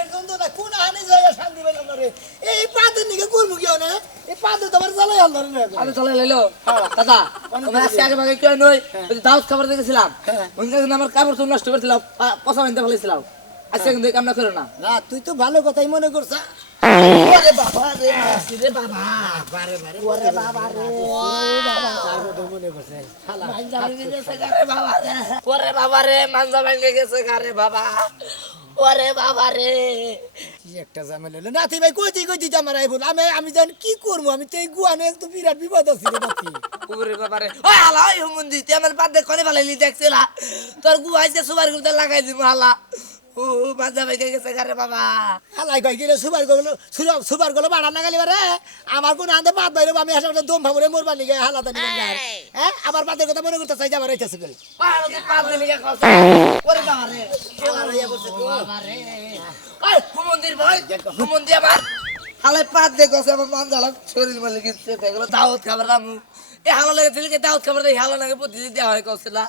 মাসের জন্য না কোন আনে যায় শান্তি পেলাম না রে এই পাদের নিকে করবো কি না এই পাদে তোমার জ্বালাই আল্লাহ রে আমি চলে লাইলো দাদা আমি আজকে আগে ভাগে কেউ নই ওই যে দাউদ খাবার দেখেছিলাম ওই যে আমার কাপড় চোপড় নষ্ট করেছিলাম পচা বানতে ফেলেছিলাম আজকে কিন্তু এই কামনা করো না না তুই তো ভালো কথাই মনে করছ ওরে বাবা রে মাসি রে বাবা বারে বারে ওরে বাবা রে বাবা তার কথা মনে করছে শালা মানজা ভেঙে গেছে গারে বাবা রে ওরে বাবা রে মানজা ভেঙে গেছে গারে বাবা ওরে বাবা রে কি একটা ঝামেলা হলো নাতি ভাই কইতি আমার আইবো আমি জানি কি করব আমি তো এই গুয়ানে একটু বিরাট বিপদ আছে রে নাতি ওরে বাবা রে ওই হালা ওই হুমুন্দি তুই আমার পাদে কোনে ফেলাইলি দেখছিলা তোর গুয়াইছে সুবার গুতে লাগাই দিমু হালা ও মানজা ভেঙে গেছে গারে বাবা হালাই কই গেলে সুবার গলো বাড়া না গেলি রে আমার কোন আন্দে বাদ বাইরে আমি একটা দম ভাবরে মরবার নিগে হালাতা নিগে গার হ্যাঁ আবার বাদের কথা মনে করতে চাই যাবার হইতাছে গেল পাড়তে পাদে লিগে কইছে ওরে বাবা রে আমার ইয়া করছে তো বাবা রে ওই হুমুন্দির ভাই হুমুন্দি আমার হালাই পাদ দে গছে আমার মানজালা শরীর মালে গিয়ে দেখলো দাউদ খাবার রামু এ হালা লাগে দিলকে দাউদ খাবার দেই হালা লাগে বুদ্ধি দেওয়া হয় কইছিলা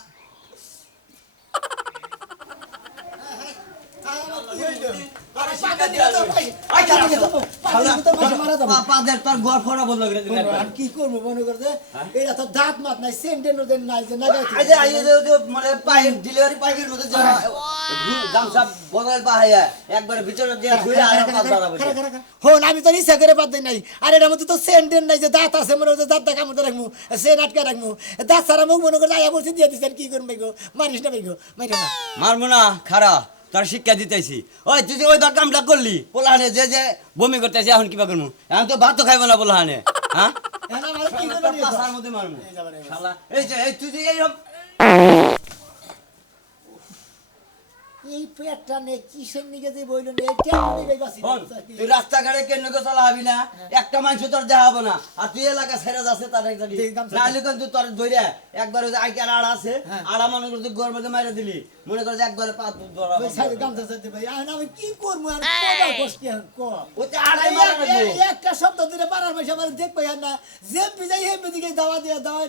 কি করবো মনে করছে এটা তো দাঁত মাত নাই সেন্টেন নাই যে মানে পাইপ ডেলিভারি পাইপের মধ্যে গামছা বদল পাহাইয়া একবারে ভিতরে দিয়ে ধুয়ে আর পাত বাড়াবো হন আমি তো ইচ্ছা করে বাদ নাই আর এটার মধ্যে তো সেন্টেন নাই যে দাঁত আছে মনে হচ্ছে দাঁতটা কামড়ে রাখবো সেন আটকে রাখবো দাঁত সারা মুখ মনে করছে আয়া বলছি দিয়ে দিচ্ছেন কি করবে গো মারিস না ভাই গো মারি না মারবো না খারা তার শিক্ষা দিতেছি ওই তুই যে ওই কামটা করলি পোলাহানে যে বমি করতেছি এখন কিবা করবো এখন তো ভাত তো খাইবো না পোলাহানে হ্যাঁ কি করবে পাশার মধ্যে মারবো শালা এই যে এই তুই যে এইরকম এই পেটটা নে কিসের নিকে যে বইল নে কেমন নিকে বাসি তুই রাস্তাঘাটে কেন চালাবি না একটা মানুষ তোর দেখাবো না আর তুই এলাকা ছেড়ে যাচ্ছে তার নাহলে কিন্তু তোর ধরে একবার ওই আইকার আড়া আছে আড়া মনে করতে গোর মধ্যে মাইরে দিলি মনে করে একবারে পা ধরা গামছা চাইতে ভাই আমি কি করবো আর কোডা কষ্ট ক ওতে আড়াই মারা লাগবে একটা শব্দ দিলে পারার মাসে আমার দেখবে আর না যে বিজাই হে বিদিকে দাওয়া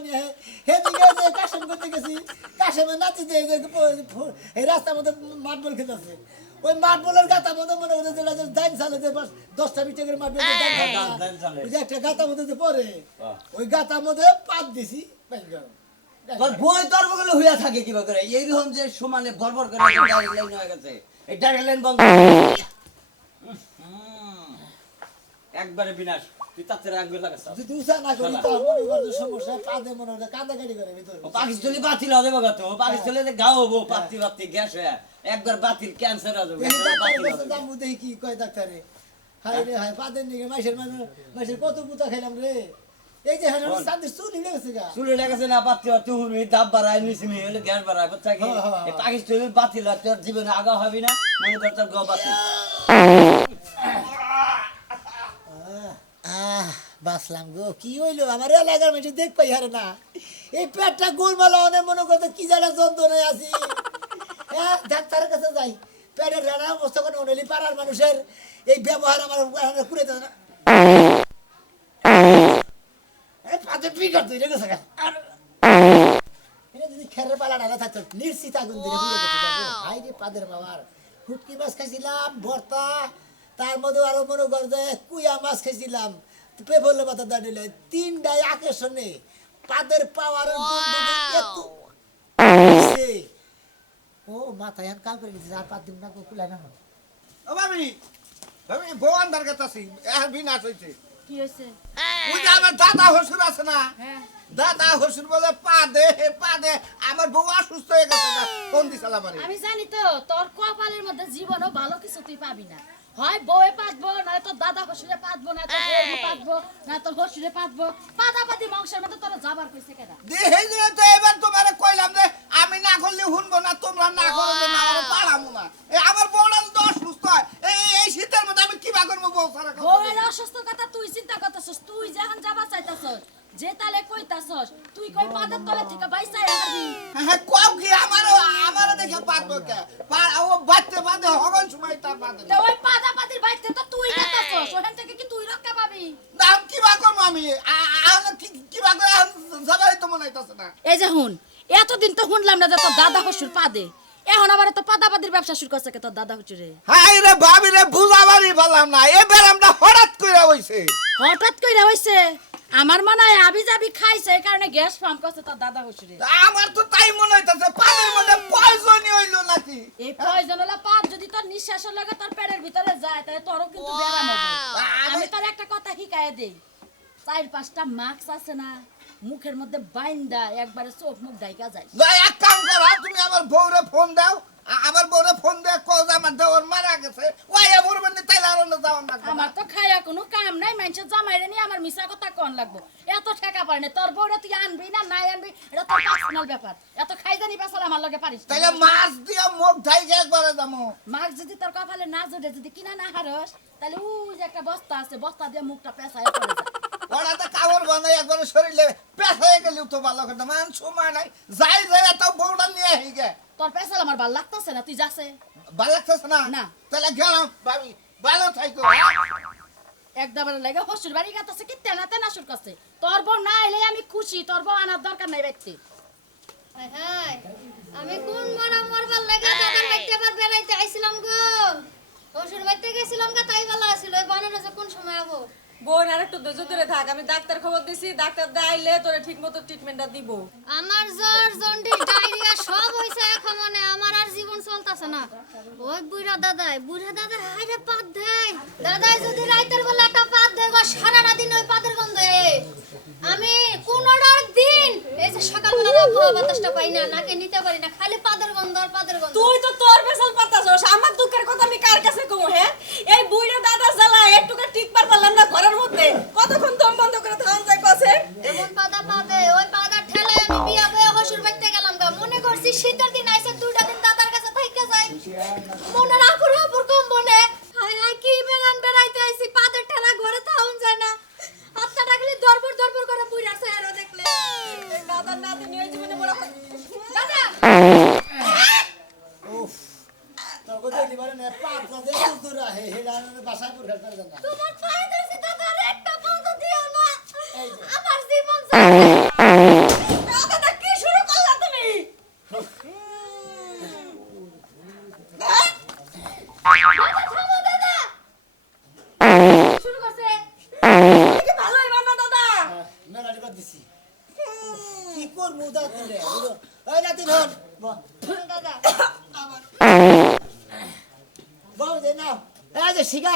নিয়ে হে দিকে যে কাশেম করতে গেছি কাশেমের নাতি দিয়ে এই রাস্তার মধ্যে মাটবল খেতেছে ওই মাটবলের গাতা মধ্যে মনে হচ্ছে যেটা দাইন চালে যে 10টা 20টা করে মাটবল ওই যে একটা গাতা মধ্যে যে পরে ওই গাতার মধ্যে পাত দিছি তোর বই তোর বগলে হইয়া থাকে কিবা করে এইরকম যে সমানে ভরভর করে ডাইরেক্ট লাইন হয়ে গেছে এই ডাইরেক্ট লাইন বন্ধ একবারে বিনাশ তুই তাতে আগুন লাগাস যদি উসা না করি তো মনে করতে সমস্যা পাদে মনে হচ্ছে কাঁদাকাটি করে ভিতরে পাকিস্তানি বাতিল হবে বাবা তো পাকিস্তানে গাও হবো পাতি গ্যাস হয়ে একবার বাতিল ক্যান্সার হবে দাম দেখি কি কয় ডাক্তারে হাই রে হাই পাদের নিকে মাসের কত পুতা খাইলাম রে এই যে হ্যাঁ সাথে চুল হিলে গেছে গা চুলে লেগেছে না পাতি তুই হুনি দাব বাড়ায় নিছিনি হলে গ্যাস বাড়ায় বাচ্চা কি এই পাকিস্তানি বাতিল আর তোর জীবনে আগা হবে না মনে কর তোর গো বাতিল বাসলাম গো কি হইলো আমার এলাকার মানুষ দেখ পাই হারে না এই পেটটা গোলমালা অনেক মনে করতে কি জানা যন্ত্রণায় আছি হ্যাঁ ডাক্তারের কাছে যাই পেটের রানা অবস্থা করে অনেলি পাড়ার মানুষের এই ব্যবহার আমার করে দেয় না পাতে পিকার তুই রেখেছে এটা যদি খেরের পালা ডালা থাকতো নিশ্চিত আগুন দিয়ে হাই রে পাদের বাবার হুটকি মাছ খাইছিলাম ভর্তা তার মধ্যে আরো মনে কর যে কুইয়া মাছ খাইছিলাম পেপলে পাতা দাঁড়িয়ে 3টাই আকর্ষণে পাদের পাওয়ার ও মাথায় এখন কাল করে গেছে আর 5 দিন না কুলাই না ও ভাবি আমি ভগবান দার কাছে আছি এখন বিনাশ হইছে কি হইছে ওই যে আমার দাদা হসুর আছে না হ্যাঁ দাদা হসুর বলে পা দে আমার বউ অসুস্থ হয়ে গেছে না কোন দিশা লামারি আমি জানি তো তোর কপালের মধ্যে জীবনও ভালো কিছু তুই পাবি না হয় বউয়ে পাতবো না তোর দাদা হসুরে পাতবো না তোর বউ পাতবো না তোর হসুরে পাতবো পাতাপাতি মাংসের মধ্যে তোর যাবার কইছে কেডা দেহে দিলে তো এবার তোমারে কইলাম যে আমি না করলে শুনবো না তোমরা না করলে না আমার পাড়ামু না এই আমার বউটা তো অসুস্থ হয় এই শীতের মধ্যে আমি কিবা করবো বউ সারা বউয়ের অসুস্থ কথা তুই চিন্তা করতেছস তুই যখন যাবা চাইতাছস যে তালে কইতাছস তুই কই পাদের তলে থেকে বাইসাই হারবি হ্যাঁ কও কি আমার দেখে পারবো কে ও বাচ্চা বাদে হগন সময় তার বাদে তো ওই পাতাপাতির বাইতে তো তুই গেতাছস ওখান থেকে কি তুই রক্ষা পাবি নাম কিবা করবো আমি কিবা করে যাবাই তো মনে হইতাছে না এই যে হুন এতদিন তো শুনলাম না যে তোর দাদা হসুর পাদে এখন আবার তো পাতাপাতির ব্যবসা শুরু করছে কে তোর দাদা হুজুরে? হাই রে ভাবি রে বুঝাবারই পারলাম না, এবার আমরা হঠাৎ করে হইছে। হঠাৎ কইরা হইছে আমার মনে হয় আবি যাবি খাইছে এই কারণে গ্যাস ফার্ম করছে তোর দাদা হুজুরে। আমার তো তাই মনে হইতাছে পানির মধ্যে পয়জনই হইলো নাকি। এই পয়জন হলো পাপ যদি তোর নিঃশ্বাসের লগে তোর পেটের ভিতরে যায় তাহলে তোরও কিন্তু ব্যারাম হবে। আমি তোর একটা কথা শিখাইয়া দেই, 4-5টা মাস্ক আছে না মুখের মধ্যে বাইন্দা একবারে চোখ মুখ ঢাইকা যায়। যাই এক কাম করো, তুমি আমার বউরে ফোন দাও, আমার বউরে ফোন দিয়ে কও যে আমার দেওর মারা গেছে, ওই আমার মানে তাইলে আর অন্য যাওয়ার না। আমার তো খাইয়া কোনো কাম নাই, মানুষের জামাইরে নিয়ে আমার মিছা কথা কোন লাগবো? এত ঠেকা পারে না তোর বউরে তুই আনবি না নাই আনবি এটা তোর পার্সোনাল ব্যাপার। এত খাই জানি পেছাল আমার লগে পারিস না। তাইলে মাছ দিয়ে মুখ ঢাইকে একবারে দামো। মাছ যদি তোর কপালে না জুড়ে যদি কিনা না হারস তাহলে ওই যে একটা বস্তা আছে বস্তা দিয়ে মুখটা পেঁচায় পড়ে যায়। ওরা তো কাপড় বানাই একবারে শরীরে পেঁচাই গেলেও তো ভালো কথা, মান সময় নাই, যাই যাই এত বউটা নিয়ে আহি গে। তোর পেছাল আমার ভাল লাগতেছে না, তুই যাচ্ছে ভালো লাগতেছে না? না। তাহলে গেলাম ভাবি, ভালো থাইকো। একদাবার লাগে হসুর বাড়ি গাতাছে কি তেনা তেনা শুরু করছে। তোর বউ না এলে আমি খুশি, তোর বউ আনার দরকার নাই ব্যক্তি। হাই হাই, আমি কোন মারা মরবার লাগে দাদার বাড়িতে আবার বেড়াইতে আইছিলাম গো। শ্বশুর বাড়িতে গেছিলাম গা, তাই ভালো আছিল। ওই বানানো যে কোন সময় আবো? বোন আর একটু ধৈর্য ধরে থাক, আমি ডাক্তার খবর দিছি, ডাক্তার আইলে তোরে ঠিক মতো ট্রিটমেন্টটা দিব। আমার জ্বর জন্ডিস ডায়রিয়া সব হইছে এখন, মানে আমার আর জীবন চলতেছে না। ওই বুড়া দাদাই হাইরে পাত দেয়। দাদাই যদি রাইতের বেলা একটা পাত দেয় গো, সারাটা দিন ওই পাতের গন্ধে আমি 15 দিন এই যে সকালবেলা আবহাওয়া বাতাসটা পাই না, নাকে নিতে পারি না, খালি পাদের গন্ধ আর পাদের গন্ধ। তুই তো তোর পেছাল পাতাছস, আমার দুঃখের কথা আমি কার কাছে কমু? হ্যাঁ, এই বুইড়া দাদা জ্বালা একটুকা টিকবার পারলাম না ঘরের মধ্যে, কতক্ষণ দম বন্ধ করে থাউন যায় কসে। এমন পাতা পাতে ওই পাতা ঠেলে আমি বিয়া বয়ে হসুর বাড়িতে গেলাম গা। মনে করছি শীতের দিন আইছে, 2টা দিন দাদার কাছে থাইকা যাই, মনে রাখুর হাপুর কম মনে। হাই হাই কি বেড়াইতে আইছি, পাতের ঠেলা ঘরে থাউন যায় না, হাতটা খালি দরবর দরবর করে বুইড়া চেহারা দেখলে। এই দাদার নাতি নিয়ে জীবনে বড় দাদা উফ তোর কথা দিবারে না পাপ না দে দূর আহে হেডা বাসায় পুর ঘাট করে না। তোমার পায়ে ধরছি দাদা, আর একটা পাতা দিও না, এই যে। আমার জীবন যায়। দাদা কি শুরু করলা তুমি? দাদা থামো দাদা, শুরু করছে। কি ভালো হইবা না দাদা? মেলাটি বাদ দিছি কি করব দা তুলে ওই নাতি ধর দাদা বাবু দে নাও এই যে শিগা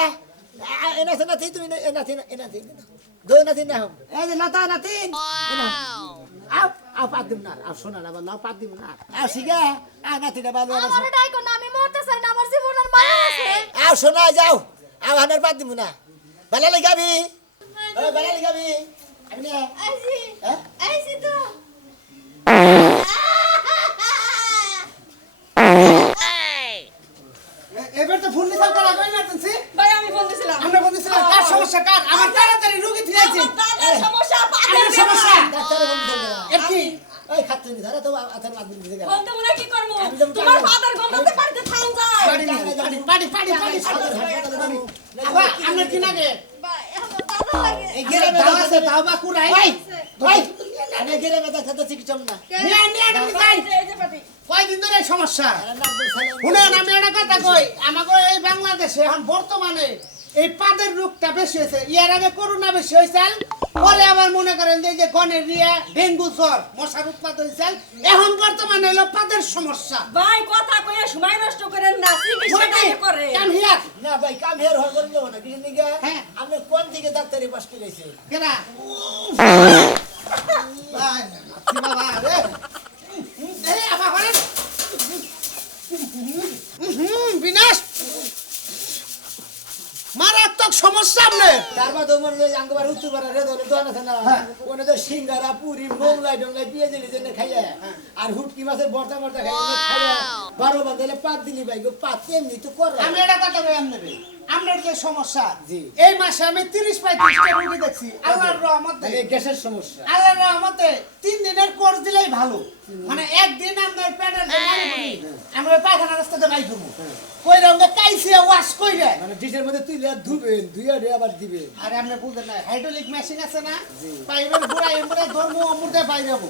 এনা সেনা তুমি এনাতি দো নাতি না এই যে নাতা নাতি আও আও পাত দিম না আও সোনা না বল পাত দিম না আও শিগা নাতিটা বাবু আমার ডাইকো না, আমি মরতে চাই না, আমার জীবন আর মানে আছে। আও সোনা যাও আও হানার পাত দিম না বালা লাগাবি ওই বালা লাগাবি আমি না আইছি হ্যাঁ আইছি তো। এবার তো ফোন নিতে করা হয় না তুমি। ভাই আমি ফোন দিছিলাম। আমরা বলছিলাম কার সমস্যা কার? আমার তাড়াতাড়ি রোগী থিয়েছে। দাদার সমস্যা আমার পাদের সমস্যা। ডাক্তারে বন্ধ করে এর কি? ওই খাচ্ছি নি ধরে তো আতার মাত দিতে গেল বলতে মনে কি করব? আমি যেমন তোমার পাগল। ফাদার গন্ধতে পারতে থাউন যায়। পাড়ি। আবা আমরা কি লাগে? ভাই আমার দাদা লাগে। এই গেরে মে দাও আছে দাও বা কুড়াই। ভাই আমি গেরে মে কথা ঠিক চম না নিয়ে আমি যাই। এই যে পাটি। কয়দিন ধরে এই সমস্যা? নাম বল সালাম শুনেন আমি একটা কথা কই, আমাকে এই বাংলাদেশে এখন বর্তমানে এই পাদের রোগটা বেশি হয়েছে। ইয়ার আগে করোনা বেশি হয়েছিল, পরে আবার মনে করেন যে এই যে গনেরিয়া ডেঙ্গু জ্বর মশার উৎপাদ হয়েছিল, এখন বর্তমানে হলো পাদের সমস্যা। ভাই কথা কইয়া সময় নষ্ট করেন না, চিকিৎসা কাজে করে। কাম হিয়ার না ভাই কাম হের হল করলো না কিছু নিগে হ্যাঁ। আপনি কোন দিকে ডাক্তারি পাস করেছে কেনা ভাই, কি বাবা রে, এই আবার করেন বিনাশ মারাত্মক সমস্যা আপনার। তারপর তো মনে হয় আঙ্গবার উচ্চ করা রে ধরে দোয়ান আছে না ওনে তো সিঙ্গারা পুরি মোগলাই ডোংলাই দিয়ে দিলি জন্য খাইয়া আর হুটকি মাছের বর্তা বর্তা খাইয়া 12 বান্দলে পাত দিলি ভাই গো পাত এমনি তো কর আমি এটা কথা কই আপনারে, আপনার যে সমস্যা জি। এই মাসে আমি 30-35টা রোগী দেখছি আল্লাহর রহমতে। গ্যাসের সমস্যা আল্লাহর রহমতে 3 দিনের কোর্স দিলেই ভালো, মানে একদিন আপনার পেটের আমরা পায়খানা রাস্তাতে বাই করবো কইরা আমরা কাইছে ওয়াশ কইরা। মানে ডিশের মধ্যে তুই ধুবেন ধুইয়া রে আবার দিবেন আরে আপনি বুঝলেন না, হাইড্রোলিক মেশিন আছে না, পাইবেন পুরা এমরে ধর্ম অমুরতে বাইরাবো,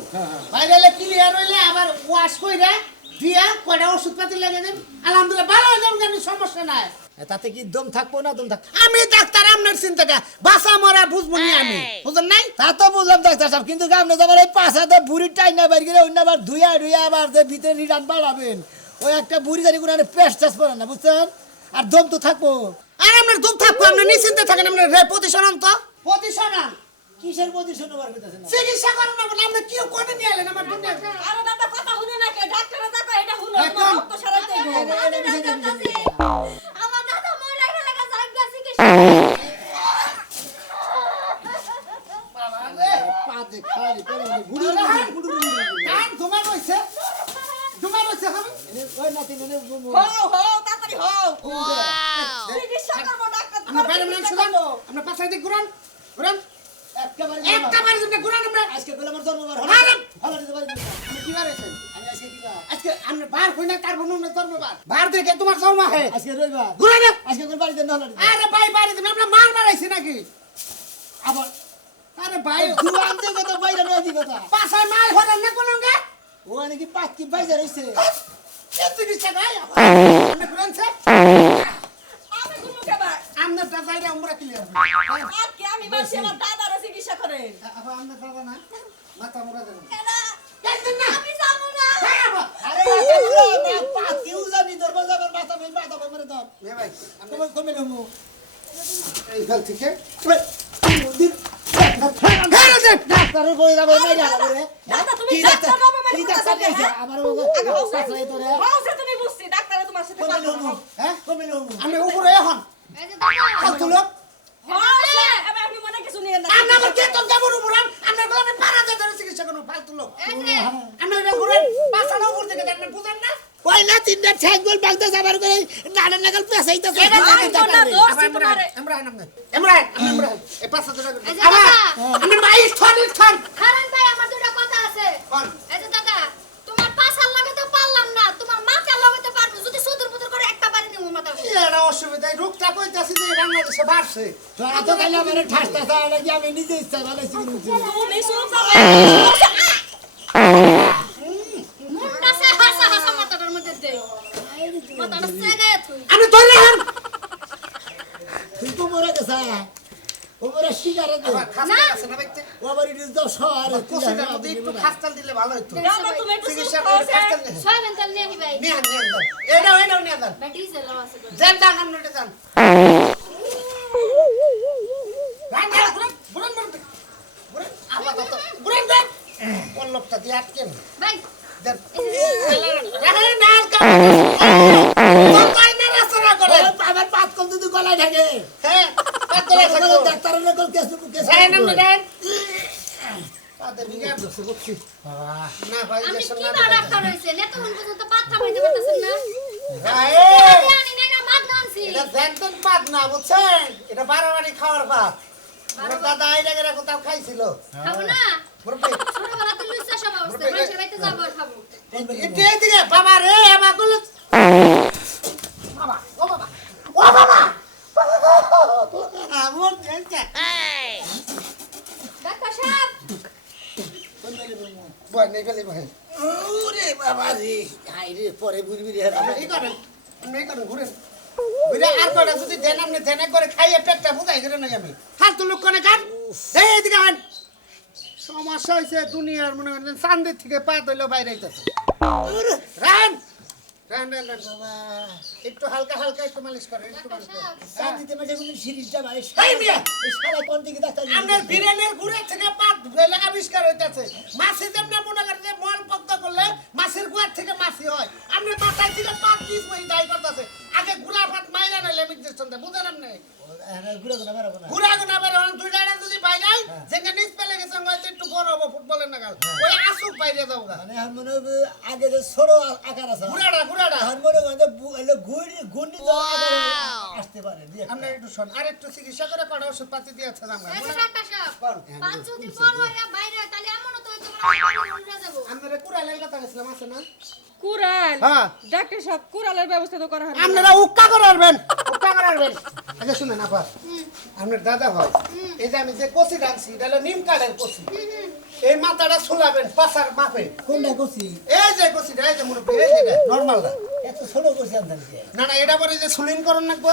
বাইরালে ক্লিয়ার হইলে আবার ওয়াশ কইরা দিয়া কয়টা ওষুধপাতি লেগে দেন আলহামদুলিল্লাহ ভালো হয়ে যাবেন আমি সমস্যা নাই তাতে কি দম থাকবো না দম থাকবো আমি ডাক্তার আপনার চিন্তাটা বাসা মরা বুঝবো নি আমি বুঝলেন নাই তা তো বুঝলাম ডাক্তার সাহেব কিন্তু আপনি যাবার এই পাশাতে বুড়ি টাই না বাইরে গেলে অন্য আবার ধুইয়া আবার যে ভিতরে রিটার্ন বাড়াবেন ওই একটা বুড়ি জানি কোনো পেস্ট চাষ পড়েন না বুঝছেন আর দম তো থাকবো আর আপনার দুধ থাকবো আপনি নিশ্চিন্তে থাকেন আপনার প্রতিশোধ তো প্রতিশোধ কিসের পজিশন ওভার করতেছেন চিকিৎসা করেন না বলে আপনি কি কোনে নিয়ে এলেন আমার দুধ আরে দাদা কথা শুনে না কে ডাক্তারে যাবে এটা শুনো একদম। রক্ত সারাইতে হবে। আমার দাদা মরে গেলে জায়গা চিকিৎসা পাতে খালি করে বুড়ি কান তোমার হইছে হবে ওই নাতি নে হও তাড়াতাড়ি হও চিকিৎসা করব ডাক্তার আমরা বাইরে মানে শুনুন আমরা পাশে দিক ঘুরান একেবারে একটা বাড়ি যদি ঘুরান আমরা আজকে বলে আমার জন্মবার আরে! হলো দিতে পারি আপনি কি বার হইছেন আমি আজকে কি বার আজকে আমরা বার হই না তার বনুন না ধর্মবার বার দেখে তোমার জন্ম হে আজকে রবিবার ঘুরান না আজকে কোন বাড়িতে না হলো আরে ভাই বাড়ি তুমি আমরা মার মারাইছি নাকি আবার আরে ভাই দুয়ান যে কথা বাইরে নিয়ে দি কথা পাশায় মাল হরেন না কোন গা ও নাকি পাত কি বাইরে রইছে কি চিকিৎসা গাই আপনি ঘুরান স্যার আমি ঘুমো কেবা আমরা দাদাইরা আমরা ক্লিয়ার আর কি আমি মাসি আমার দাদার চিকিৎসা করে আবার আমরা দাদা না মাথা মুরা দেন আমি যাবো না আরে পাত কি উজানি দরবার যাবার মাথা মেরে দাও এ ভাই তুমি কমে নমু এই গাল থেকে দিন ডাক্তার কই যাবে নাই যাবে রে দাদা তুমি কি ডাক্তার বাবা মানে কি ডাক্তার কইছে আমার কাছে তোরে হাউসে তুমি বুঝছি ডাক্তারে তোমার সাথে কমে কথা নমু হ্যাঁ কমে নমু আমি উপরে এখন এই যে দাদা ফালতু লোক হাউসে আমি আপনি মনে কিছু নিয়ে না আমরা আবার কে তোর কেমন উপরান আমরা বলে আমি পারা যায় ধরে চিকিৎসা করব ফালতু লোক এই যে আমরা এটা ঘুরে পাছানো উপর থেকে দেখেন বুঝেন না ওই না তিনটা ছাগল বাগদা যাবার করে নাড়া নাগাল পেছাইতাছে এই পাছা ধরে এই যে আবার দাদা আমরা মাই স্থান হারান ভাই আমার দুটো কথা আছে কোন এই যে দাদা তোমার পাছার লাগাতে পারলাম না তোমার মাথার লাগাতে পারবো যদি সুদূর পুদূর করে একটা বাড়ি দিমু মাথা এরা অসুবিধা রোগটা কইতাছি যে বাংলাদেশে বাড়ছে তোরা তো খালি আমার ঠাসটা ছাড়া কি আমি নিজে ইচ্ছা বানাইছি তুমি শুনছ মুন্ডা সে হাসা হাসা মাথাটার মধ্যে দেই মাথাটা সেগায় তুই আমি ধরে হান তুই তো মরে গেছা ও মরে শিকারে দে খাস্তা আছে না বাইতে ও আবার ইডিস দাও শহরে কোসিটার মধ্যে একটু খাস্তাল দিলে ভালো হতো দাদা তুমি একটু চিকিৎসা চুপ করে করো খাস্তাল দিলে ছয় মেন্টাল নিয়ে আহি ভাই নিয়ে আন এটাও নিয়ে যান ব্যাটি সেলো আছে যান যান আমরা এটা যান রান রান বুড়ান বুড়ান আপাতত বুড়ান দেন কোন লোকটা দিয়ে আটকেন ভাই দেন রান না কা কোথায় না রাসনা করে আমার পাত কল তুই গলায় থাকে হ্যাঁ পাতলা থাকো ডাক্তারের কল কেস রান আমরা দেন পাতে বিঘা দছে বলছি না ভাই আমি দেশ কি না বা ডাক্তার হইছে নেতক্ষণ পর্যন্ত পাত্তা মাইতে পারতেছেন না রায় জানি না না মাগ নানছি এটা দেনতেন পাত না বুঝছেন এটা বারোবারি খাওয়ার পাত আমার দাদা এই জায়গায় কোথাও খাইছিল খাবো না মুরব্বি ছোটবেলাতে লুইসা সব অবস্থা মানুষের বাড়িতে যাবো আর খাবো একটু এদিকে বাবা রে আমার গুলো বাবা ও বাবা ও বাবা আমার দেনতে ডাক্তার সাহেব বয় নেই গেলে ভাই ওরে বাবা রে হাই রে পরে বুঝবি রে এই করেন আপনি এই করেন ঘুরেন ঘুরে আর কটা যদি দেন আপনি দেন করে খাইয়ে পেটটা বুঝাই করে নাই আমি ফালতু লোক কোনে কান এই এদিকে আন সমস্যা হইছে দুনিয়ার মনে করেন চান্দের থেকে পা দইলো বাইরে আইতাছে রান রান রান রান বাবা একটু হালকা হালকা একটু মালিশ করেন একটু মালিশ করেন সাত দিতে মাঝে কোন সিরিজটা ভাই এই মিয়া! এই শালা কোন দিকে ডাক্তার আপনার বিড়ালের গুড়ে থেকে পাত ধুইলে আবিষ্কার হইতাছে মাছি যেমন মনে করেন যে মল পক্ত করলে মাছের গুয়ার থেকে মাছি হয় আপনি মাথায় থেকে পাত পিস মই দাই করতেছে আগে গুলা পাত মাইরা নাইলে ইনজেকশন দেয় বুঝেন আপনি ঘুরে ঘুরে বেড়াবো না গুড়া গুনা বের হন দুই ডাড়া যদি পাই নাই যেখানে নিচ পেলে গেছে হয়তো একটু বড় হবো ফুটবলের নাগাল ওই আসুক বাইরে যাও গা মানে আমার মনে হবে আগে যে ছোট আকার আছে গুড়াটা এখন মনে করেন যে গুড়ি তো আকার আসতে পারে দিয়ে আপনার একটু শোন আর একটু চিকিৎসা করে কটা ওষুধ পাতি দিয়েছে আমরা এই যে ডাক্তার সাহেব কোন? পাঁচ যদি বড় হইয়া বাইরে হয়, তাহলে এমনও তো হইতে পারে আমি উড়ে যাবো আপনারা কুড়ালের কথা গেছিলাম আছে না কুরাল হ্যাঁ ডাক্তার সব কুরালের ব্যবস্থা তো করা হয় আপনারা উক্কা করে আসবেন উক্কা করে রাখবেন। আচ্ছা শুনেন আপা, আপনার দাদা হয়, এই যে আমি যে কচি রাখছি এটা হলো নিম কাঠের কচি। এই মাথাটা ছুলাবেন পাশার মাপে। কোনটা করছি এই যে কচিটা, এই যে মুরব্বী, এই যে নর্মালটা। এত ছোট করছি আপনার না না, এটা পরে যে সুলিন করুন রাখবো,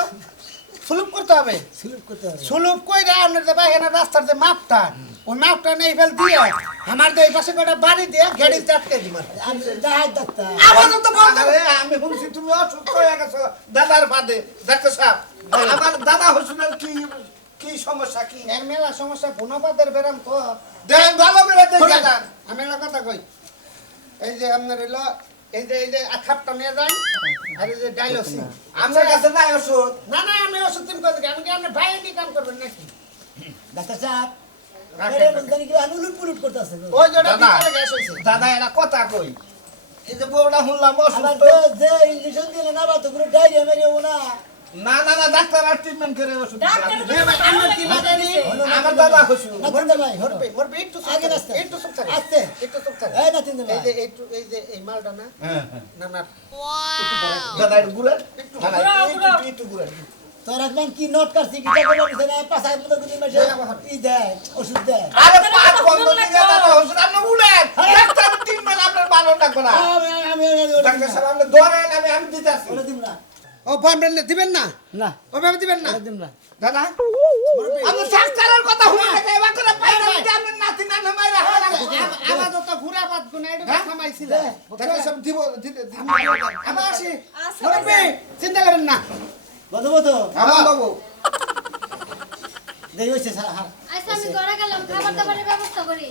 সুলুপ করতে হবে। সুলভ করতে হবে সুলুপ কইরা আপনার যে বাইরে রাস্তার যে মাপটা, ওই মাপটা নেই ফেল দিয়ে আমার যে এই পাশে কটা বাড়ি দিয়ে গাড়ি চাটকে দিবা। আমি দেখাই ডাক্তার আপাতত বলতে আমি শুনছি তুমি অসুস্থ হয়ে গেছো দাদার বাদে। ডাক্তার সাহেব, আমার দাদা হোসেনের কি সমস্যা? কি এর মেলা সমস্যা, গুণপাতের বেরাম তো দেখেন ভালো করে দেখে যান। আমি একটা কথা কই, এই যে আপনার এলো এই যে খাপটা নিয়ে যান, আর এই যে ডাইলসিন আমার কাছে নাই ওষুধ। না না, আমি ওষুধ তুমি করে আমি কি আপনার ভাই নিয়ে কাম করবেন নাকি? ডাক্তার সাহেব রাখেন, এর রাখেন। মধ্যে কি উলুট পুলুট করতেছে ওই যে ওটা দাদা। ভিতরে গ্যাস হইছে। দাদা এটা কথা কই, এই যে বউটা শুনলাম আমার অসুস্থ। যে ইঞ্জেকশন দিলে না বা তো কোনো ডায়রিয়া মেরেও না না না না, ডাক্তার আর ট্রিটমেন্ট করে ওষুধ দিছে। ডাক্তার আপনি- তো আমার ভালো কি লাগে জানি, দিছে। আমার দাদা হইছে। নাতিন ভাই মরবে মরবে, একটু চুপ আগে থাকেন, রাস্তা। একটু চুপ থাকেন, আস্তে একটু চুপ থাকেন। এই নাতিন ভাই এই যে এই মালটা না, হ্যাঁ হ্যাঁ। না না, দাদা একটু ঘুরেন। না না, ঘুরাও, একটু ঘুরাও। একটু ঘুরেন। তোর একবার কি নোট কাটছি কি টাকা বলছে না পাঁচাই মতো গুলি মাসে ই দেয় ওষুধ দেয় আরে পাঁচ বন্ধ দিকে দাদা হোসেন আপনি উঠেন। ডাক্তার ট্রিটমেন্ট আপনার ভালো লাগবে না। আমি ডাক্তার সাহেব আপনি ধরেন, আমি দিতেছি। ওটা দিব না ও বন্ধ দিবেন না, না ওইভাবে দিবেন না। ওটা দিব না দাদা আপনি ডাক্তারের কথা শুনে দেখে এবার করে পাইছেন যে আপনার নাতি নানা মাইরা হারা গেছে। আপাতত ঘুরা বাদ গুনা একটু থামাইছিল। ডাক্তার সাহেব দিব দিতে আবার আসি, আচ্ছা, মুরব্বি, চিন্তা করেন না। বধু বধু আমার বাবু দেখি হচ্ছে হ্যাঁ আচ্ছা আমি ঘরে গেলাম, খাবার দাবারের ব্যবস্থা করি।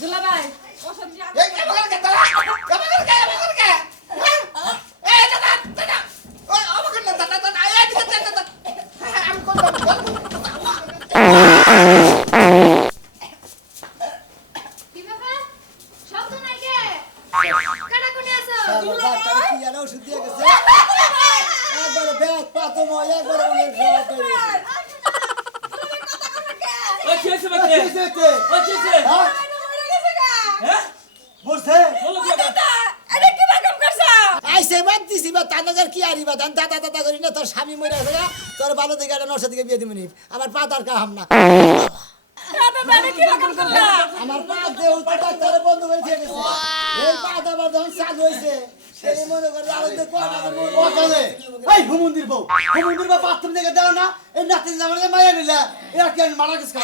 দুলাভাই ওষুধ দিয়ে এই কে বগল কে দাদা বগল কে এই দাদা দাদা ওই আমাকে না দাদা দাদা এই দিকে দাদা আমি কোন কি ব্যাপার? শব্দ নাই কে? কাটা কোনে আছো? ডাক্তার কি জানো ওষুধ দিয়ে গেছে একবারে ব্যাগ পাতো ময় একবারে অনেক খাওয়া করে ওই কি হয়েছে বাকি? ওই কি হয়েছে? হ্যাঁ? বলছে বলো কি আবার? এটা কি রকম করছো? আইসে বাদ দিছি বা তানাজার কি আরি বা দান দাদা দাদা করি না তোর স্বামী মরে গেছে গা, তোর ভালো দিকে একটা নরসা দিকে বিয়ে দিবনি আমার পা তার কাহাম না দাদা এটা কি রকম করলা? আমার পা দেহ তো ডাক্তারে বন্ধ করে দিয়ে গেছে এই পা দাবার যখন চালু হয়েছে সেই মনে করে আরো তো ওখানে এই হুমুন্দির বউ বাথরুম থেকে দাও না এই নাতি জামানে মায়া নিলা এরা কি মারা গেছে